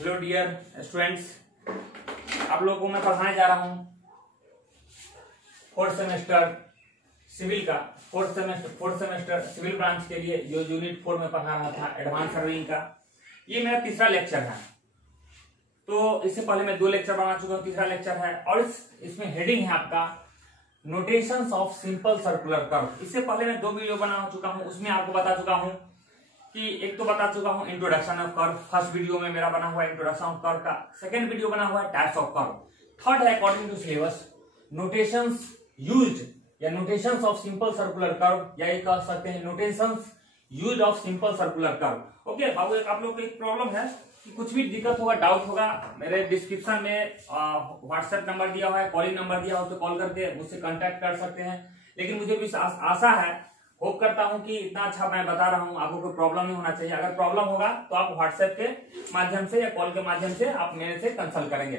Hello dear students, आप लोगों को मैं पढ़ाने जा रहा हूँ फोर्थ सेमेस्टर सिविल का। फोर्थ सेमेस्टर सिविल ब्रांच के लिए जो यूनिट 4 में पढ़ा रहा था एडवांस सर्वेइंग का, ये मेरा तीसरा लेक्चर है। तो इससे पहले मैं 2 लेक्चर बना चुका हूँ, तीसरा लेक्चर है और इसमें हेडिंग है आपका notations of simple circular curve. इससे पहले मैं 2 वीडियो बना चुका हूँ, उसमें आपको बता चुका हूँ कि एक तो बता चुका हूं introduction of curve. First video में मेरा बना हुआ है इंट्रोडक्शन ऑफ कर्व का। सेकंड वीडियो बना हुआ है टाइप्स ऑफ कर्व। थर्ड है according to syllabus notations used या notations of simple circular curve, या ये कह सकते हैं notations used of simple circular curve. Okay बाबू, एक आप लोग को एक प्रॉब्लम है कि कुछ भी दिक्कत होगा, डाउट होगा, मेरे डिस्क्रिप्शन में व्हाट्सएप नंबर दिया हुआ है, कॉलिंग नंबर दिया हुआ, तो कॉल करके मुझसे कांटेक्ट कर सकते हैं। लेकिन मुझे भी आशा है, होप करता हूं कि इतना अच्छा मैं बता रहा हूं, आपको कोई प्रॉब्लम नहीं होना चाहिए। अगर प्रॉब्लम होगा तो आप व्हाट्सएप के माध्यम से या कॉल के माध्यम से आप मेरे से कंसल्ट करेंगे।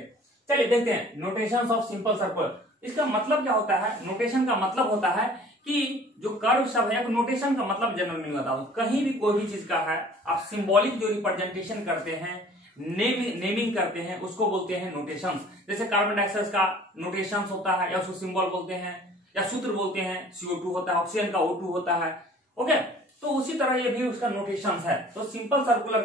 चलिए देखते हैं नोटेशंस ऑफ सिंपल सर्कुलर। इसका मतलब क्या होता है? नोटेशन का मतलब होता है कि जो कर्व शब्द है, नोटेशन का मतलब जनरल नहीं होता, कहीं भी कोई भी चीज का है आप सिंबॉलिक जो रिप्रेजेंटेशन करते हैं, नेमिंग करते हैं, उसको बोलते हैं नोटेशंस। जैसे कार्बन डाइऑक्साइड का नोटेशंस होता है या उसको सिंबल बोलते हैं या सूत्र बोलते हैं, CO2 होता है, ऑक्सीजन का O2 होता है। ओके, तो उसी तरह ये भी उसका नोटेशंस है। तो सिंपल सर्कुलर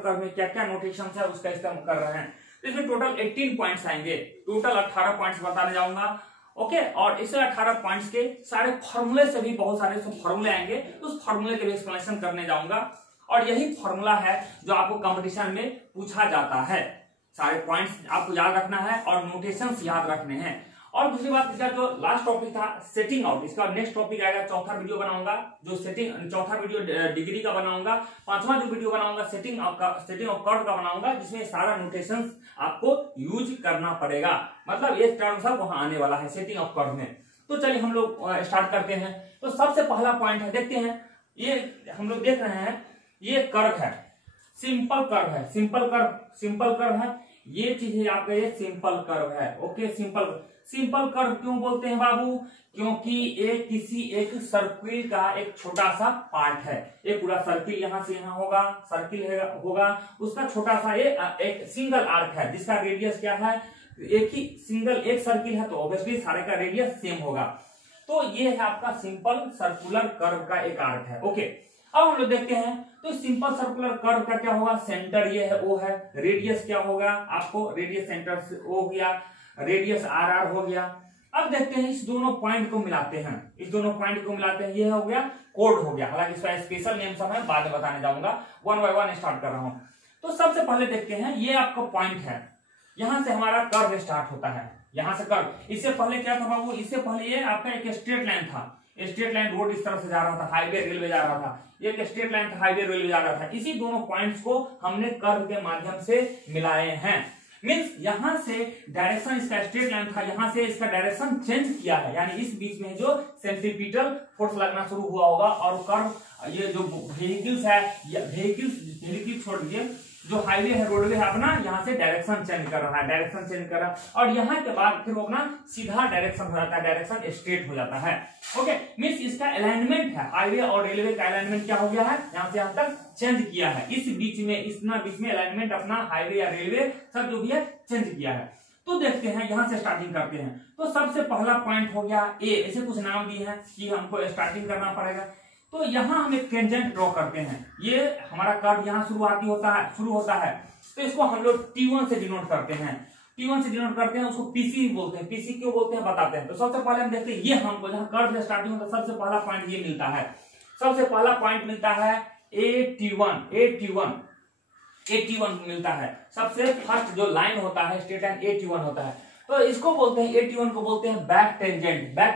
कर्व में क्या क्या नोटेशंस है उसका इस्तेमाल कर रहे हैं। तो इसमें टोटल 18 पॉइंट्स आएंगे, टोटल 18 पॉइंट्स बताने जाऊंगा। ओके, और इस 18 पॉइंट्स के सारे फॉर्मूले से भी बहुत सारे फॉर्मूले आएंगे, उस फॉर्मूले के भी एक्सप्लेनेशन करने जाऊंगा। और यही फॉर्मूला है जो आपको कंपटीशन में पूछा जाता है। सारे पॉइंट्स आपको याद रखना है और नोटेशंस याद रखने हैं। और दूसरी बात, इसका जो लास्ट टॉपिक था सेटिंग आउट, इसका नेक्स्ट टॉपिक आएगा, चौथा वीडियो बनाऊंगा जो चौथा वीडियो डिग्री का बनाऊंगा। 5वां जो वीडियो बनाऊंगा सेटिंग ऑफ कर्व का बनाऊंगा, जिसमें सारा नोटेशंस आपको यूज करना पड़ेगा। मतलब ये टर्म सब वहां आने वाला है सेटिंग ऑफ कर्व में। तो चलिए हम लोग स्टार्ट करते हैं। तो सबसे पहला पॉइंट है, देखते हैं, ये हम लोग देख रहे हैं, ये कर्व है, सिंपल कर्व है, सिंपल कर्व है, ये चीज है आपका, ये सिंपल कर्व है। ओके, सिंपल कर्व क्यों बोलते हैं बाबू? क्योंकि ये किसी एक सर्किल का एक छोटा सा पार्ट है। ये पूरा सर्किल यहाँ से यहाँ होगा, उसका छोटा सा ये एक सिंगल आर्क है, जिसका रेडियस क्या है, एक सर्किल है, तो ऑब्वियसली सारे का रेडियस सेम होगा। तो ये है आपका सिंपल सर्कुलर कर्व का एक आर्क है। ओके, अब हम लोग देखते हैं तो सिंपल सर्कुलर कर्व का क्या होगा, सेंटर ये है, O है, रेडियस क्या होगा आपको, रेडियस सेंटर से O हो गया, रेडियस RR हो गया। अब देखते हैं इस दोनों पॉइंट को मिलाते हैं, ये हो गया कोड हो गया। हालांकि इसका स्पेशल नेम सब है, बाद में बताने जाऊंगा, 1 बाय 1 स्टार्ट कर रहा हूं। तो सबसे पहले देखते हैं, ये आपका पॉइंट है, यहां से हमारा कर्व स्टार्ट होता है, यहां से कर्व। इससे पहले क्या था बाबू, इससे पहले ये आपका एक स्ट्रेट लाइन था, स्ट्रेट लाइन रोड इस तरफ से जा रहा था, हाईवे रेलवे जा रहा था, ये एक स्ट्रेट लाइन था, हाईवे रेलवे जा रहा था। इसी दोनों पॉइंट्स को हमने कर्व के माध्यम से मिलाए हैं। मींस यहां से डायरेक्शन, इसका स्ट्रेट लाइन था, यहां से इसका डायरेक्शन चेंज किया है, यानी इस बीच में जो सेंट्रीपिटल फोर्स लगना शुरू हुआ होगा और कर्व, ये जो व्हीकल्स है, व्हीकल छोड़ दीजिए, जो हाईवे है, रोडवे है अपना, यहाँ से डायरेक्शन चेंज कर रहा है, और यहाँ के बाद फिर वो अपना सीधा डायरेक्शन हो जाता है, डायरेक्शन स्ट्रेट हो जाता है। ओके, मींस इसका अलाइनमेंट है, हाईवे और रेलवे का अलाइनमेंट क्या हो गया है, यहाँ से यहाँ तक चेंज किया है, इस बीच में अलाइनमेंट अपना हाईवे या रेलवे सब जो भी है चेंज किया है। तो देखते हैं, यहां से स्टार्टिंग करते हैं। तो सबसे पहला पॉइंट हो गया ए, ऐसे कुछ नाम भी है कि हमको स्टार्टिंग करना पड़ेगा। तो यहां हम एक टेंजेंट ड्रॉ करते हैं, ये हमारा कर्व यहां शुरू होता है, तो इसको हम लोग T1 से डिनोट करते हैं, उसको PC बोलते हैं। PC क्यों बोलते हैं बताते हैं। तो सबसे पहले हम देखते हैं, ये हमको जहां कर्व से स्टार्टिंग होता है, सबसे पहला पॉइंट ये मिलता है, सबसे पहला पॉइंट मिलता है A1 मिलता है। सबसे फर्स्ट जो लाइन होता है स्ट्रेट लाइन A1 होता है, तो इसको बोलते हैं, A1 को बोलते हैं बैक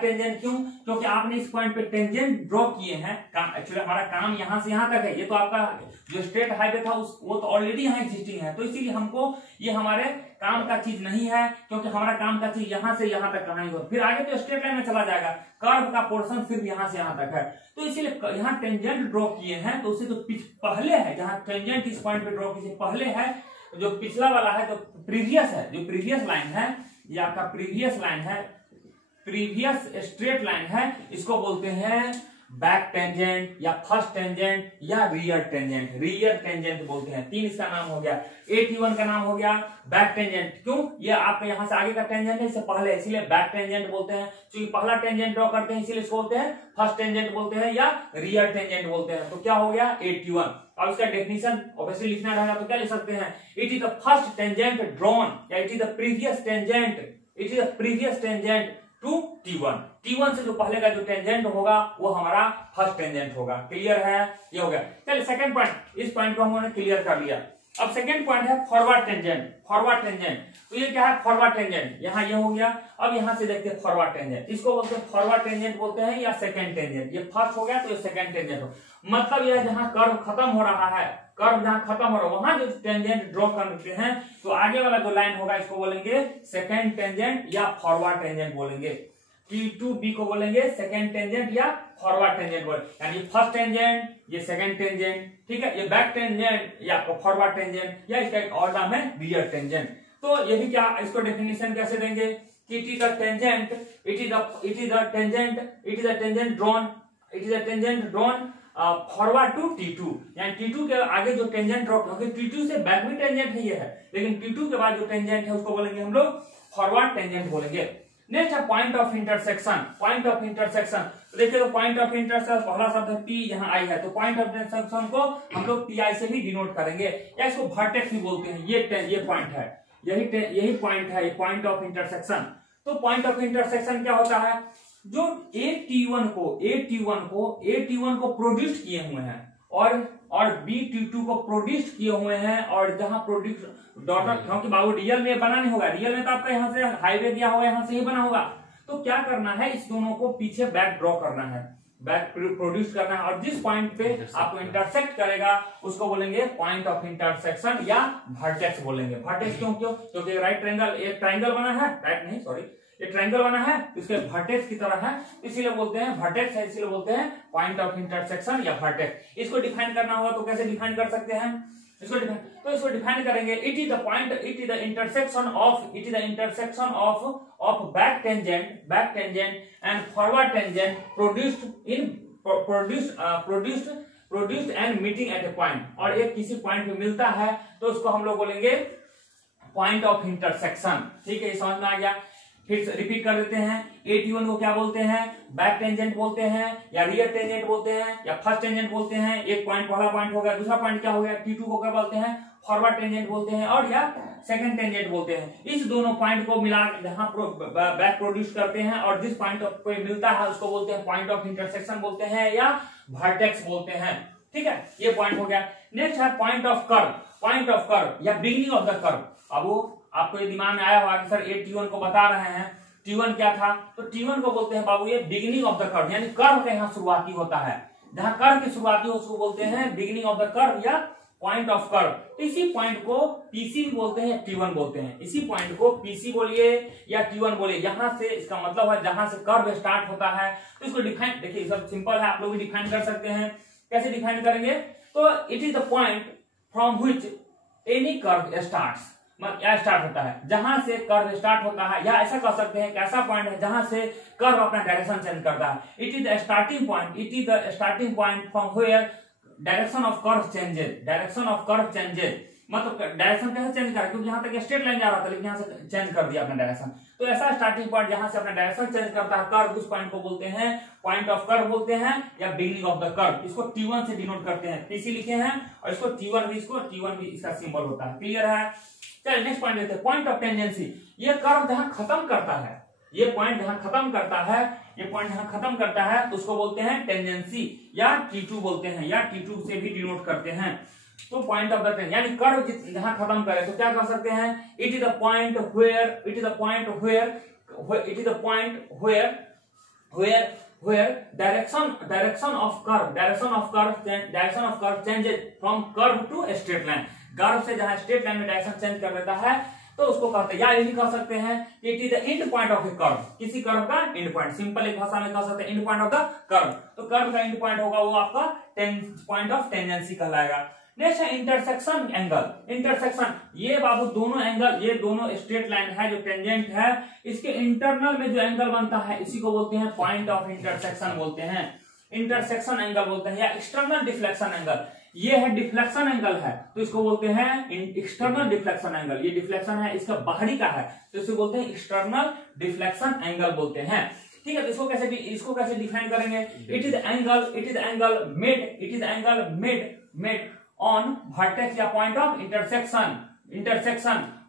टेंजेंट क्यों? क्योंकि आपने इस पॉइंट पे टेंजेंट ड्रॉ किए हैं। एक्चुअली हमारा काम यहां से यहां तक है, ये तो आपका जो स्ट्रेट हाईवे था वो तो ऑलरेडी यहाँ एग्जिस्टिंग है, तो इसीलिए हमको ये हमारे काम का चीज नहीं है, क्योंकि हमारा काम का चीज यहाँ से यहाँ तक कहां ही हो, फिर आगे तो स्ट्रेट लाइन में चला जाएगा, कर्व का पोर्शन सिर्फ यहाँ से यहाँ तक है। तो इसीलिए यहाँ टेंजेंट ड्रॉ किए हैं, तो उससे तो पहले है, जहाँ टेंजेंट इस पॉइंट पे ड्रॉ किए पहले है, जो पिछला वाला है, जो प्रीवियस लाइन है, ये आपका प्रीवियस स्ट्रेट लाइन है, इसको बोलते हैं बैक टेंजेंट या फर्स्ट टेंजेंट या रियर टेंजेंट। रियर टेंजेंट बोलते हैं। तीन इसका नाम हो गया। AT1 का नाम हो गया बैक टेंजेंट। क्यों? ये आपके यहां से आगे का टेंजेंट है, इससे पहले, इसीलिए बैक टेंजेंट बोलते हैं। क्योंकि पहला टेंजेंट ड्रॉ करते हैं इसीलिए इसको बोलते हैं फर्स्ट टेंजेंट बोलते हैं या रियर टेंजेंट बोलते हैं। तो क्या हो गया? AT1। और इसका डेफिनेशन ऑब्वियसली लिखना रहेगा तो क्या लिख सकते हैं? It is the first tangent drawn या it is the previous tangent, it is the previous tangent to T1। T1 से जो पहले का जो टेंजेंट होगा वो हमारा फर्स्ट टेंजेंट होगा। क्लियर है? ये हो गया। चलिए सेकंड पॉइंट, इस पॉइंट को हमने क्लियर कर लिया। अब सेकंड पॉइंट है फॉरवर्ड टेंजेंट। फॉरवर्ड टेंजेंट, तो ये क्या है? Forward tangent. यहाँ ये हो गया। अब यहाँ से देखते हैं फॉरवर्ड टेंजेंट। इसको बोलते हैं फॉरवर्ड टेंजेंट बोलते हैं या सेकंड टेंजेंट। ये फर्स्ट हो गया तो ये सेकंड टेंजेंट हो। मतलब ये जहाँ कर्व खत्म हो रहा है, कर्व जहां खत्म हो रहा है वहां जो टेंजेंट ड्रॉ करते हैं तो आगे वाला जो लाइन होगा इसको बोलेंगे सेकंड टेंजेंट या फॉरवर्ड टेंजेंट बोलेंगे। T2B को बोलेंगे सेकंड टेंजेंट या फॉरवर्ड टेंजेंट बोलेंगे। यानी फर्स्ट टेंजेंट, ये सेकंड टेंजेंट, ठीक है, ये बैक टेंजेंट या फॉरवर्ड टेंजेंट या इसका एक और नाम है रियर टेंजेंट। तो ये भी क्या, इसको डेफिनेशन कैसे देंगे कि it is the tangent, it is the tangent drawn forward to T2। यानी T2 के आगे जो टेंजेंट ड्रॉ, क्योंकि T2 से बैक भी टेंजेंट ही है, लेकिन T2 के बाद जो टेंजेंट है उसको बोलेंगे हम लोग फॉरवर्ड टेंजेंट बोलेंगे। नेक्स्ट है point of intersection. Point of intersection, तो देखिए तो पॉइंट ऑफ इंटरसेक्शन पहला शब्द है P, यहाँ I है, तो पॉइंट ऑफ इंटरसेक्शन को हम लोग PI से भी डिनोट करेंगे या इसको वर्टेक्स भी बोलते हैं। ये पॉइंट है, यही पॉइंट है, पॉइंट ऑफ इंटरसेक्शन। तो पॉइंट ऑफ इंटरसेक्शन क्या होता है? जो A1 को प्रोड्यूस किए हुए हैं और B2 को प्रोड्यूस किए हुए हैं, और जहां प्रोड्यूस डॉटर, क्योंकि बाबू रियल में बना नहीं होगा, रियल में तो आपका यहाँ से हाईवे दिया होगा, यहाँ से ही बना होगा। तो क्या करना है? इस दोनों को पीछे बैक ड्रॉ करना है, बैक प्रोड्यूस करना है, और जिस पॉइंट पे आपको इंटरसेक्ट करेगा उसको बोलेंगे पॉइंट ऑफ इंटरसेक्शन या वर्टेक्स बोलेंगे। वर्टेक्स क्योंकि राइट ट्रायंगल, एक ट्रायंगल बना है, राइट नहीं सॉरी, ये ट्रायंगल बना है, इसके वर्टेक्स की तरह है, इसीलिए बोलते हैं वर्टेक्स है, इसीलिए बोलते हैं पॉइंट ऑफ इंटरसेक्शन या वर्टेक्स। इसको डिफाइन करना होगा तो कैसे डिफाइन कर सकते हैं? इसको डिफाइन करेंगे, it is the point, it is the intersection of back tangent and forward tangent produced and meeting at A point. और एक किसी पॉइंट पे मिलता है तो उसको हम लोग बोलेंगे पॉइंट ऑफ इंटरसेक्शन। ठीक है, ये समझ में आ गया। फिर रिपीट कर देते हैं, AT1 को क्या बोलते हैं? बैक टेंजेंट बोलते हैं या रियर टेंजेंट बोलते हैं या फर्स्ट टेंजेंट बोलते हैं। एक पॉइंट पहला पॉइंट हो गया, दूसरा पॉइंट क्या हो गया? T2 को क्या बोलते हैं? फॉरवर्ड टेंजेंट बोलते हैं और या सेकंड टेंजेंट बोलते हैं। इस दोनों पॉइंट को मिला जहां बैक प्रोड्यूस करते हैं और जिस पॉइंट पे मिलता है उसको बोलते हैं पॉइंट ऑफ इंटरसेक्शन बोलते हैं या वर्टेक्स बोलते हैं। ठीक है, ये पॉइंट हो गया। नेक्स्ट है पॉइंट ऑफ कर्व या बिगिनिंग ऑफ द कर्व। अब वो आपको ये दिमाग में आया होगा कि सर T1 को बता रहे हैं, T1 क्या था? तो T1 को बोलते हैं बाबू ये बिगिनिंग ऑफ द कर्व, यानी कर्व का यहाँ शुरुआती होता है, जहां कर्व की शुरुआती हो उसको बोलते हैं बिगिनिंग ऑफ द कर्व या पॉइंट ऑफ कर्व। इसी पॉइंट को PC भी बोलते हैं, T1 बोलते हैं। इसी पॉइंट को PC बोलिए या T1 बोलिए, यहां से इसका मतलब है जहां से कर्व स्टार्ट होता है। तो इसको डिफाइन, देखिए सब सिंपल है, आप लोग भी डिफाइन कर सकते हैं। कैसे डिफाइन करेंगे? तो it is the point from which any curve starts, start होता है, जहां से कर्व स्टार्ट होता है, या ऐसा कह सकते हैं कैसा पॉइंट है जहां से कर्व अपना डायरेक्शन चेंज करता है। It is the starting point from where direction of curve changes. मतलब डायरेक्शन कैसे चेंज करा? क्योंकि यहाँ तक स्ट्रेट लाइन जा रहा था लेकिन यहाँ से चेंज कर दिया अपना डायरेक्शन। तो ऐसा स्टार्टिंग पॉइंट जहां से अपना डायरेक्शन चेंज करता है कर्व, उस पॉइंट को बोलते हैं पॉइंट ऑफ कर्व बोलते हैं या बिगिनिंग ऑफ द कर्व। इसको T1 से डिनोट करते हैं, PC लिखे हैं और इसको T1 भी इसका सिंबल होता है। क्लियर है? चलिए नेक्स्ट पॉइंट लेते हैं, पॉइंट ऑफ टेंजेंसी। ये कर्व जहां खत्म करता है, ये पॉइंट जहां खत्म करता है उसको बोलते हैं टेंजेंसी या T2 बोलते हैं या T2 से भी डिनोट करते हैं। तो पॉइंट ऑफ द टेंजेंसी यानी कर्व जहां खत्म करे तो क्या कर सकते हैं? It is the point where direction of curve changes from curve to straight line. Curve से जहां स्ट्रेट लाइन में डायरेक्शन चेंज कर देता है तो उसको कहते हैं, या ये भी कह सकते हैं कि it is the end point of A curve. किसी कर्व का एंड पॉइंट, सिंपल एक भाषा में कह सकते हैं and point of the curve. तो कर्व का एंड पॉइंट होगा वो आपका पॉइंट ऑफ टेंजेंसी कहलाएगा। नेक्स्ट है इंटरसेक्शन एंगल। इंटरसेक्शन, ये बाबू दोनों एंगल, ये दोनों स्ट्रेट लाइन है जो टेंजेंट है, इसके इंटरनल में जो एंगल बनता है इसी को बोलते हैं पॉइंट ऑफ इंटरसेक्शन बोलते हैं। इंटरसेक्शन एंगल बोलते हैं या एक्सटर्नल डिफ्लेक्शन एंगल। ये है डिफ्लेक्शन एंगल है तो इसको बोलते हैं एक्सटर्नल डिफ्लेक्शन एंगल। ये डिफ्लेक्शन है इसका बाहरी का है तो इसको बोलते हैं एक्सटर्नल डिफ्लेक्शन एंगल बोलते हैं। ठीक है, तो इसको कैसे डिफाइन करेंगे? It is angle made on vertex या point of intersection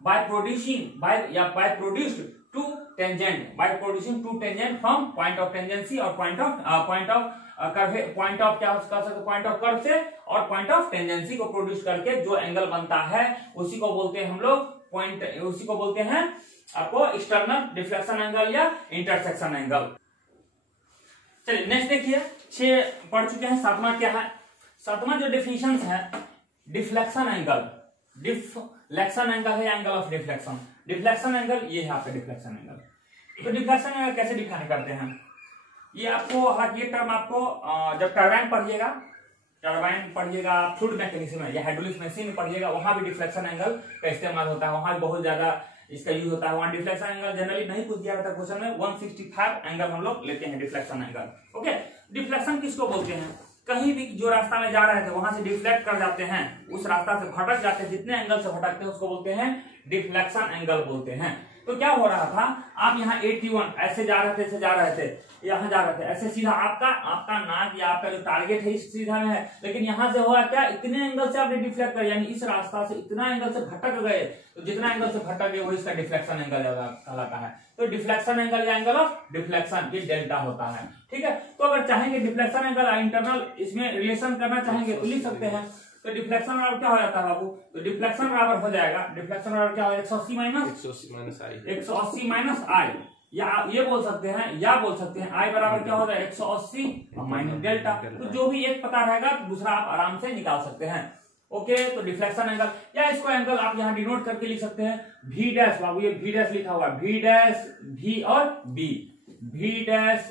by produced two tangent from point of tangency और पॉइंट ऑफ कर्व से और पॉइंट ऑफ टेंजेंसी को प्रोड्यूस करके जो एंगल बनता है उसी को बोलते हैं हम लोग उसी को बोलते हैं आपको एक्सटर्नल डिफ्लेक्शन एंगल या इंटरसेक्शन एंगल। चलिए नेक्स्ट देखिए, 6 पढ़ चुके हैं, 7वां क्या है? 7वां जो डेफिनेशन है डिफ्लेक्शन एंगल। डिफ्लेक्शन एंगल है angle of deflection. Deflection angle ये है आपका डिफ्लेक्शन एंगल। तो डिफ्लेक्शन एंगल कैसे डिफाइन करते हैं? ये आपको ये टर्म आपको जब टरबाइन पढ़िएगा, फ्लूइड मैकेनिज्म या हाइड्रोलिक मशीन में पढ़िएगा, वहां भी डिफ्लेक्शन एंगल का इस्तेमाल होता है, वहां भी बहुत ज्यादा इसका यूज होता है। वहां डिफ्लेक्शन एंगल जनरली नहीं पूछ दिया जाता क्वेश्चन में, 165 एंगल हम लोग लेते हैं डिफ्लेक्शन एंगल। ओके, डिफ्लेक्शन किसको बोलते हैं? कहीं भी जो रास्ता में जा रहे थे वहां से डिफ्लेक्ट कर जाते हैं, उस रास्ता से भटक जाते हैं, जितने एंगल से भटकते हैं उसको बोलते हैं डिफ्लेक्शन एंगल बोलते हैं। तो क्या हो रहा था, आप यहाँ 81 ऐसे जा रहे थे, यहाँ जा रहे थे, ऐसे सीधा आपका नाक या आपका जो टारगेट है इस सीधा में है, लेकिन यहाँ से हुआ क्या, इतने एंगल से आपने डिफ्लेक्ट कर, यानी इस रास्ता से इतना एंगल से भटक गए, तो जितना एंगल से भटक गए वो इसका डिफ्लेक्शन एंगल कहलाता है। तो डिफ्लेक्शन एंगल या एंगल ऑफ डिफ्लेक्शन ये डेल्टा होता है। ठीक है, तो अगर चाहेंगे डिफ्लेक्शन एंगल इंटरनल इसमें रिलेशन करना चाहेंगे तो लिख सकते हैं। तो डिफ्लेक्शन बराबर क्या हो जाता है बाबू? तो डिफ्लेक्शन बराबर हो जाएगा, डिफ्लेक्शन बराबर क्या हो, 180 माइनस आई, या ये बोल सकते हैं आई बराबर क्या होता है 180 माइनस डेल्टा। तो जो भी एक पता रहेगा तो दूसरा आप आराम से निकाल सकते हैं। ओके, तो डिफ्लेक्शन एंगल या इसको एंगल आप यहाँ डिनोट करके लिख सकते हैं भी डैश। बाबू ये भी डैश लिखा हुआ, भी डैश, भी और बी। भी डैश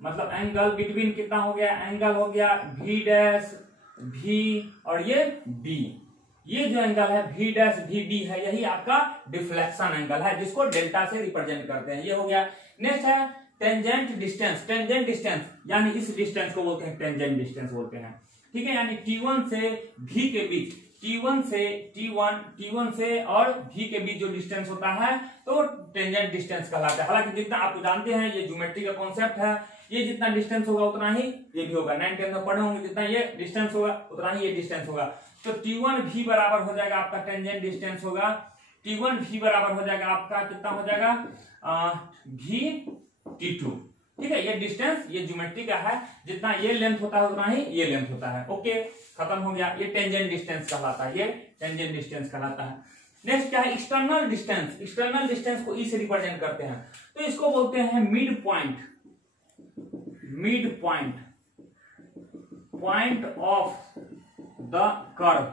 मतलब एंगल बिटवीन कितना हो गया, एंगल हो गया भी डैश भी और ये बी। ये जो एंगल है भी डैश भी बी है, यही आपका डिफ्लेक्शन एंगल है जिसको डेल्टा से रिप्रेजेंट करते हैं। ये हो गया। नेक्स्ट है टेंजेंट डिस्टेंस। टेंजेंट डिस्टेंस यानी इस डिस्टेंस को बोलते हैं टेंजेंट डिस्टेंस बोलते हैं। ठीक है, यानी T1 से V के बीच, T1 से और V के बीच जो डिस्टेंस होता है तो टेंजेंट डिस्टेंस कहलाता है। हालांकि जितना आप जानते हैं ये ज्योमेट्री का कॉन्सेप्ट है, ये जितना डिस्टेंस होगा उतना ही ये भी होगा। 9th में पढ़े होंगे, जितना ये डिस्टेंस होगा उतना ही ये डिस्टेंस होगा। तो T1 V बराबर हो जाएगा आपका टेंजेंट डिस्टेंस होगा, T1 V बराबर हो जाएगा आपका कितना हो जाएगा V T2। ठीक है, ये डिस्टेंस ये ज्योमेट्री का है, जितना ये लेंथ होता है उतना ही ये लेंथ होता है। ओके, खत्म हो गया। ये टेंजेंट डिस्टेंस कहलाता है, ये टेंजेंट डिस्टेंस कहलाता है। नेक्स्ट क्या है, एक्सटर्नल डिस्टेंस। एक्सटर्नल डिस्टेंस को ई से रिप्रेजेंट करते हैं, तो इसको बोलते हैं mid point. Mid point, point of the curve,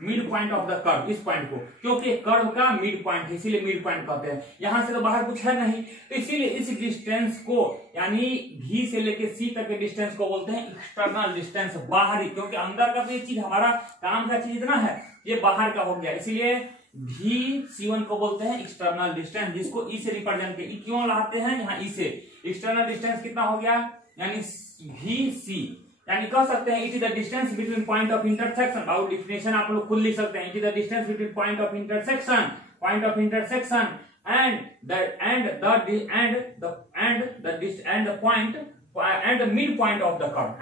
mid point of the curve, इस पॉइंट को, क्योंकि कर्व का मिड पॉइंट है इसीलिए मिड पॉइंट कहते हैं। यहां से तो बाहर कुछ है नहीं, तो इसीलिए इस डिस्टेंस को यानी V से लेके C तक के डिस्टेंस को बोलते हैं एक्सटर्नल डिस्टेंस, बाहरी। क्योंकि अंदर का तो ये चीज हमारा काम का चीज इतना है, ये बाहर का हो गया, इसीलिए VC1 को बोलते हैं एक्सटर्नल डिस्टेंस, जिसको E से रिप्रेजेंट के E क्यों लाते हैं यहाँ E से। एक्सटर्नल डिस्टेंस कितना हो गया, यानी VC, यानी कह सकते हैं it is the distance between point of intersection. और डिफिनेशन आप लोग खुद लिख सकते हैं, it is the distance between point of intersection and the midpoint of the curve,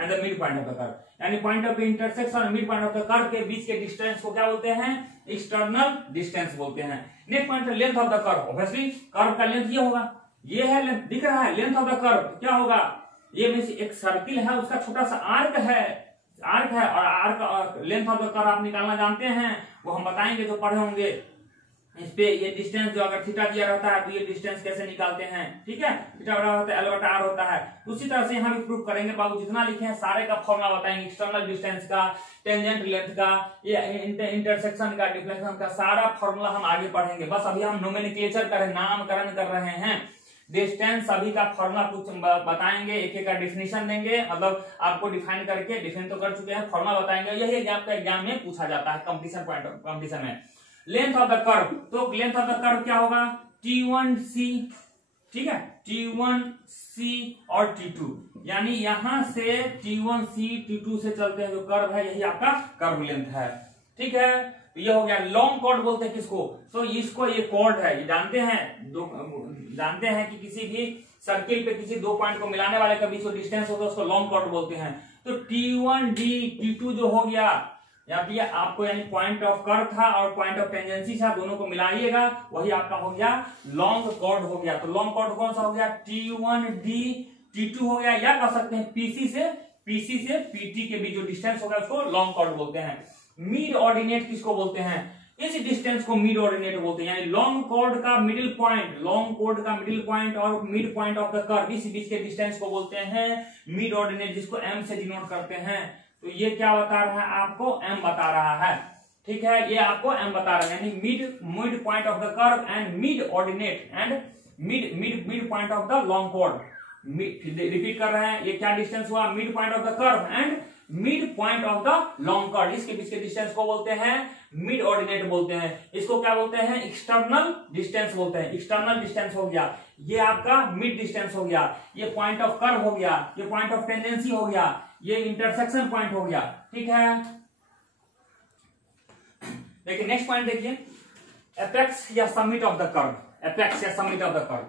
यानी पॉइंट ऑफ इंटरसेक्शन और mid point of the curve के बीच के डिस्टेंस को क्या बोलते हैं, एक्सटर्नल डिस्टेंस बोलते हैं। Next point length of the curve. Obviously curve का लेंथ ये होगा, ये है लेंथ, दिख रहा है लेंथ ऑफ द कर्व क्या होगा, ये में से एक सर्किल है उसका छोटा सा आर्क है और arc length of the curve आप निकालना जानते हैं, वो हम बताएंगे जो पढ़े होंगे। इस पे ये डिस्टेंस जो अगर थीटा दिया रहता है तो ये डिस्टेंस कैसे निकालते हैं, ठीक है, थीटा बराबर होता है L बटा R होता है। उसी तरह से यहाँ भी प्रूफ करेंगे बाबू, जितना लिखे हैं सारे का फॉर्मूला बताएंगे, एक्सटर्नल डिस्टेंस का, टेंजेंट लेंथ का, ये इंटरसेक्शन का, डिफ्लेक्शन का, सारा फॉर्मूला हम आगे पढ़ेंगे। बस अभी हम नोमेनक्लेचर कर नामकरण कर रहे हैं। डिस्टेंस सभी का फॉर्मूला कुछ बताएंगे, एक एक का डिफिनेशन देंगे, मतलब आपको डिफाइन करके, डिफाइन तो कर चुके हैं, फॉर्मूला बताएंगे। यही आपका एग्जाम में पूछा जाता है कंपटीशन में। लेंथ ऑफ द कर्व, तो लेंथ ऑफ द कर्व क्या होगा, T1C ठीक है, T1C और T2, यानी यहां से T1C T2 से चलते हैं जो कर्व है, यही आपका कर्व लेंथ है। ठीक है, ये हो गया। लॉन्ग कॉर्ड बोलते हैं किसको? तो इसको, ये कॉर्ड है, ये जानते हैं कि किसी भी सर्किल पे किसी दो पॉइंट को मिलाने वाले का बीच जो डिस्टेंस होता है उसको लॉन्ग कॉर्ड बोलते हैं। तो T1D T2 जो हो गया, यहाँ पे आपको यानी पॉइंट ऑफ कर्व था और पॉइंट ऑफ टेंजेंसी था, दोनों को मिलाइएगा, वही आपका हो गया लॉन्ग कॉर्ड हो गया। तो लॉन्ग कॉर्ड कौन सा हो गया? T1D T2 हो गया, या कह सकते हैं PC से PT के बीच जो डिस्टेंस होगा उसको लॉन्ग कॉर्ड बोलते हैं। मिड ऑर्डिनेट किसको बोलते हैं? इस डिस्टेंस को मिड ऑर्डिनेट बोलते हैं, यानी लॉन्ग कॉर्ड का मिडिल पॉइंट और mid point of the curve, इस बीच के डिस्टेंस को बोलते हैं मिड ऑर्डिनेट, जिसको M से डिनोट करते हैं। तो ये क्या बता रहा है आपको? M बता रहा है। ठीक है, ये आपको M बता रहा है, यानी mid point of the curve and mid ordinate and mid point of the long chord. Repeat कर रहे हैं, ये क्या डिस्टेंस हुआ? Mid point of the curve and mid point of the long chord, इसके बीच के डिस्टेंस को बोलते हैं मिड ऑर्डिनेट बोलते हैं। इसको क्या बोलते हैं? एक्सटर्नल डिस्टेंस बोलते हैं। एक्सटर्नल डिस्टेंस हो गया, ये आपका मिड डिस्टेंस हो गया, ये पॉइंट ऑफ कर्व हो गया, ये पॉइंट ऑफ टेंडेंसी हो गया, ये इंटरसेक्शन पॉइंट हो गया। ठीक है, देखिए नेक्स्ट पॉइंट देखिए, एपेक्स या summit of the curve. Apex या समिट ऑफ द कर्व,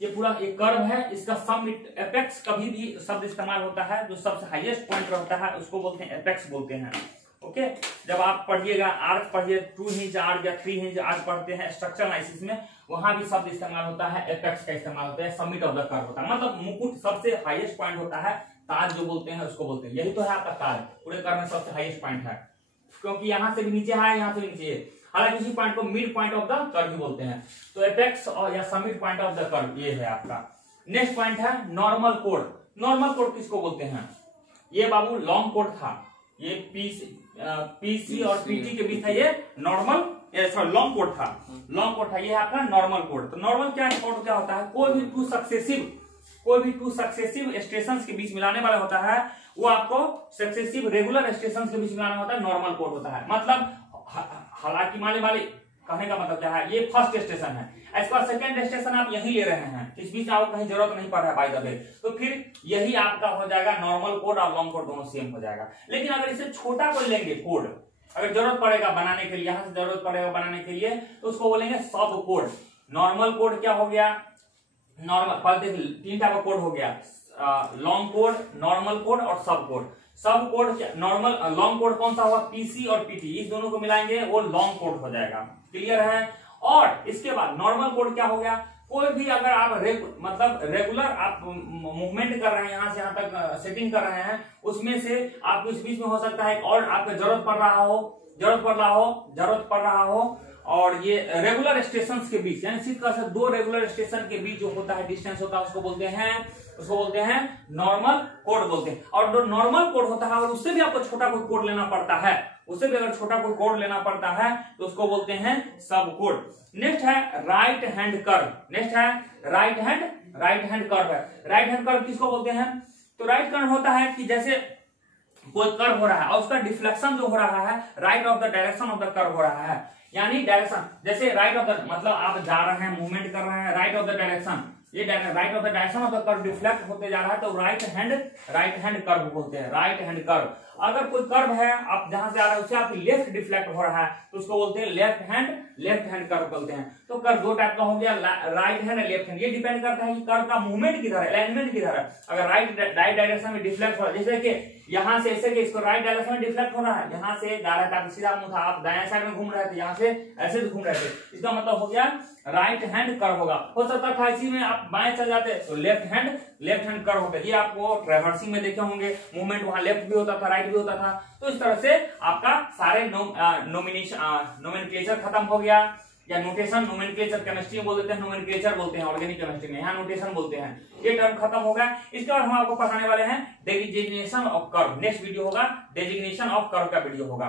ये पूरा एक कर्व है, इसका समिट, एपेक्स कभी भी शब्द इस्तेमाल होता है जो सबसे हाईएस्ट पॉइंट होता है उसको बोलते हैं एपेक्स बोलते हैं। ओके, जब आप पढ़िएगा आर्क पढ़िए, 2 इंच आर्क या 3 इंच आर्क पढ़ते हैं स्ट्रक्चर एनालिसिस में, वहां भी शब्द इस्तेमाल होता है, एपेक्स का इस्तेमाल होता है, समिट ऑफ द कर्व होता है, मतलब मुकुट, सबसे हाईएस्ट पॉइंट होता है, ताज जो बोलते हैं उसको बोलते हैं। यही तो है आपका ताज, पूरे कर्व में सबसे हाईएस्ट पॉइंट है, क्योंकि यहां से भी नीचे है, यहां से भी नीचे है, हालांकि उसी पॉइंट को mid point of the curve भी बोलते हैं। तो एपेक्स और या summit point of the curve ये है आपका। नेक्स्ट पॉइंट है नॉर्मल कोड। नॉर्मल कोड किसको बोलते हैं? ये बाबू लॉन्ग कोड था, ये पीसी और पीटी के बीच था, ये नॉर्मल लॉन्ग कोड था, लॉन्ग कोड था, ये आपका नॉर्मल कोड। तो नॉर्मल कोड क्या होता है? कोई भी टू सक्सेसिव स्टेशन के बीच मिलाने वाला होता है, वो आपको सक्सेसिव रेगुलर स्टेशन के बीच मिलाना होता है, नॉर्मल कोड होता है। मतलब हालांकि माने वाले कहने का मतलब क्या है? ये फर्स्ट स्टेशन है, इसका सेकंड स्टेशन आप यही ले रहे हैं, इस बीच आपको कहीं जरूरत नहीं पड़ रहा है बाय द वे, तो फिर यही आपका हो जाएगा नॉर्मल कोड और लॉन्ग कोड दोनों सेम हो जाएगा। लेकिन अगर इसे छोटा कोई लेंगे कोड, अगर जरूरत पड़ेगा बनाने के लिए, यहां से जरूरत पड़ेगा बनाने के लिए, तो उसको बोलेंगे सब कोड। नॉर्मल कोड क्या हो गया? नॉर्मल पर देख 3 टाइप का कोड हो गया, लॉन्ग कोड, नॉर्मल कोड और सब कोड। सब कोड नॉर्मल, लॉन्ग कोड कौन सा हुआ? पीसी और पीटी, इस दोनों को मिलाएंगे वो लॉन्ग कोड हो जाएगा। क्लियर है? और इसके बाद नॉर्मल कोड क्या हो गया? कोई भी अगर आप मतलब रेगुलर आप मूवमेंट कर रहे हैं, यहां से यहां तक सेटिंग कर रहे हैं, उसमें से आपको इस बीच में हो सकता है और आपको जरूरत पड़ रहा हो और ये रेगुलर स्टेशन के बीच, यानी सीधा से 2 रेगुलर स्टेशन के बीच जो होता है डिस्टेंस होता है, उसको बोलते हैं नॉर्मल कोड बोलते हैं। और जो नॉर्मल कोड होता है और उससे भी आपको छोटा कोई कोड लेना पड़ता है, उससे भी अगर छोटा कोई कोड लेना पड़ता है तो उसको बोलते हैं सब कोड। नेक्स्ट है right hand curve. Right hand curve है। राइट हैंड कर्व किसको बोलते हैं? तो राइट कर्व होता है कि जैसे कोई कर्व हो रहा है और उसका डिफ्लेक्शन जो हो रहा है right of the direction of the curve हो रहा है, यानी डायरेक्शन जैसे राइट ऑफ द, मतलब आप जा रहे हैं, मूवमेंट कर रहे हैं, राइट ऑफ द डायरेक्शन, ये right of the direction of the curve deflect होते जा रहा है, तो राइट हैंड कर्व बोलते हैं, राइट हैंड कर्व। अगर कोई कर्व है आप जहां से आ रहा है उससे आपकी लेफ्ट डिफ्लेक्ट हो रहा है तो उसको बोलते हैं लेफ्ट हैंड कर्व बोलते हैं। तो कर्व 2 टाइप का हो गया, राइट हैंड और लेफ्ट हैंड। ये डिपेंड करता है कि कर्व का मूवमेंट किधर है, अलाइनमेंट किधर है। अगर राइट डायरेक्शन में डिफ्लेक्ट हो रहा है, जैसे कि यहाँ से ऐसे कि इसको राइट डायरेक्शन में डिफ्लेक्ट हो रहा है, यहाँ से जा रहा था सीधा मुंह था, आप दाएं साइड में घूम रहे थे, यहाँ से ऐसे घूम रहे थे, इसका मतलब हो गया राइट हैंड कर्व होगा। हो सकता था इसी में आप बाएं चल जाते तो लेफ्ट हैंड कर्व होगा। ये आपको ट्रैवर्सिंग में देखे होंगे, मूवमेंट वहां लेफ्ट भी होता था, राइट भी होता था। तो इस तरह से आपका सारे नोमेनक्लेचर खत्म हो गया, या नोटेशन, नोमेनक्लेचर केमिस्ट्री में बोल देते हैं, नोमेनक्लेचर बोलते हैं ऑर्गेनिक केमिस्ट्री में, यहाँ नोटेशन बोलते हैं। ये टर्म खत्म हो गया। इसके बाद हम आपको पढ़ाने वाले हैं designation of curve. Next video होगा डेजिग्नेशन ऑफ कर्व का वीडियो होगा।